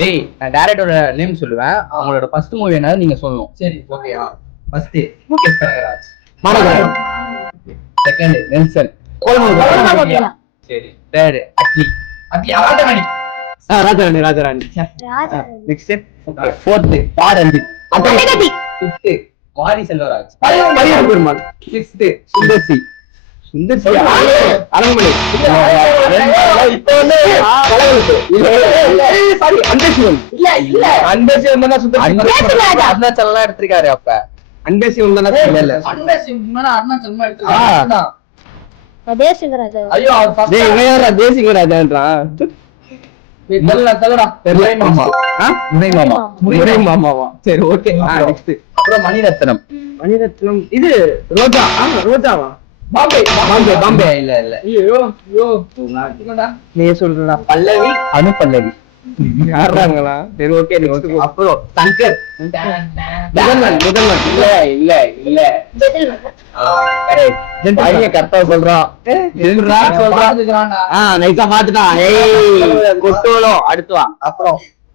டேய் நான் டைரக்டரோட நேம் சொல்லுவேன், அவங்களோட ஃபர்ஸ்ட் மூவி என்னது நீங்க சொல்லணும். சரி. ஓகேயா? ஃபர்ஸ்ட் எஸ் கனகராஜ், மாநகரம். Second Nelson, Kolamaavu. சரி. Third Atlee, Rajamani. Raja Rani. Next fourth Pa Ranjith, fifth Mari Selvaraj, Pariyerum Perumal. Sixth Sundar C, Aranmanai, Arunachalam எடுத்திருக்காரு. அப்ப அன்பேசிவம் தானே? ஐயோ தேசிங்கராஜான்றான். சரி ஓகே. அப்புறம் மணிரத்னம். இது ரோஜா. ரோஜாவா? பாம்பே. இல்ல நீ சொல்றா. பல்லவி, அனுபல்லவி. யாராங்களா? சரி ஓகே. அப்புறம் சங்கர், முதல்வன். இல்ல பையன் கரெக்டா சொல்றான். நைஸா பாத்துட்டான். அடுத்து வா. அப்புறம்